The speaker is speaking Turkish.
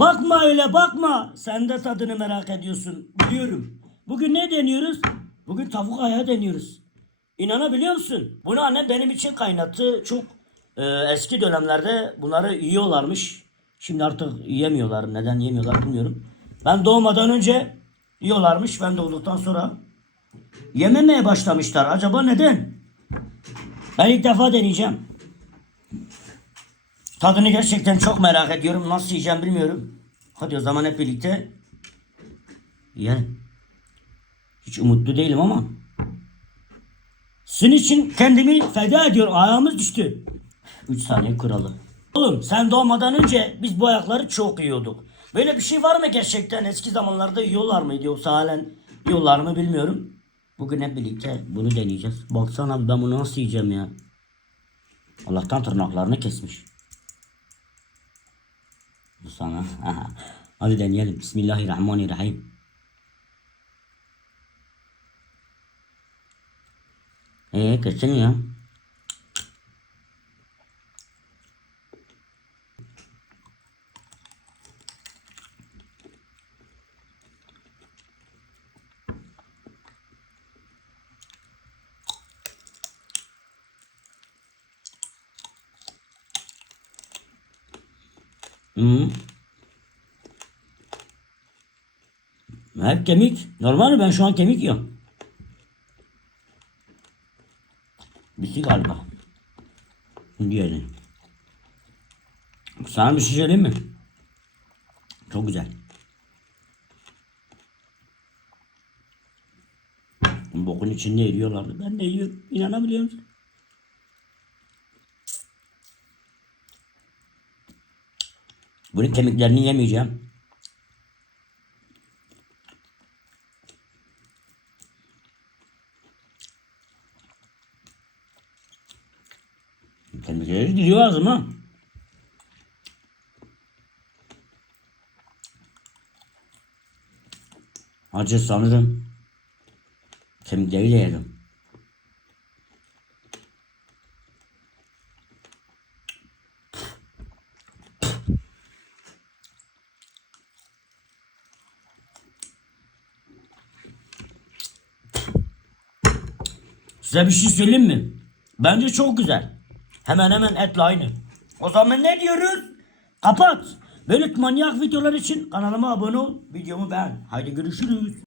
Bakma öyle bakma. Sen de tadını merak ediyorsun. Biliyorum. Bugün ne deniyoruz? Bugün tavuk ayağı deniyoruz. İnanabiliyor musun? Bunu annem benim için kaynattı. Çok e, eski dönemlerde bunları yiyorlarmış. Şimdi artık yiyemiyorlar. Neden yemiyorlar bilmiyorum. Ben doğmadan önce yiyorlarmış. Ben doğduktan sonra yememeye başlamışlar. Acaba neden? Ben ilk defa deneyeceğim. Tadını gerçekten çok merak ediyorum. Nasıl yiyeceğim bilmiyorum. Hadi o zaman hep birlikte yiyelim. Hiç umutlu değilim ama. Sizin için kendimi feda ediyorum. Ayağımız düştü. 3 saniye kuralı. Oğlum sen doğmadan önce biz bu ayakları çok yiyorduk. Böyle bir şey var mı gerçekten? Eski zamanlarda yiyorlar mıydı yoksa halen yiyorlar mı bilmiyorum. Bugün hep birlikte bunu deneyeceğiz. Baksana ben bunu nasıl yiyeceğim ya. Allah'tan tırnaklarını kesmiş. Bu sana. Aha. Hadi deneyelim. Bismillahirrahmanirrahim. Ee kesin ya. Hı. Hep kemik. Normal mi? Ben şu an kemik yiyorum. Bitti galiba. Diğeri. Sana bir şey mi? Çok güzel. Bokun içinde eriyorlardı. Ben de yiyorum. İnanabiliyor musun? Bunun kemiklerini yemeyeceğim. Kemikleri gidiyor ağzıma. Acı sanırım. Kemikleri de yedim. Size bir şey söyleyeyim mi? Bence çok güzel. Hemen hemen etle aynı. O zaman ne diyoruz? Kapat. Böyle manyak videolar için kanalıma abone ol. Videomu beğen. Haydi görüşürüz.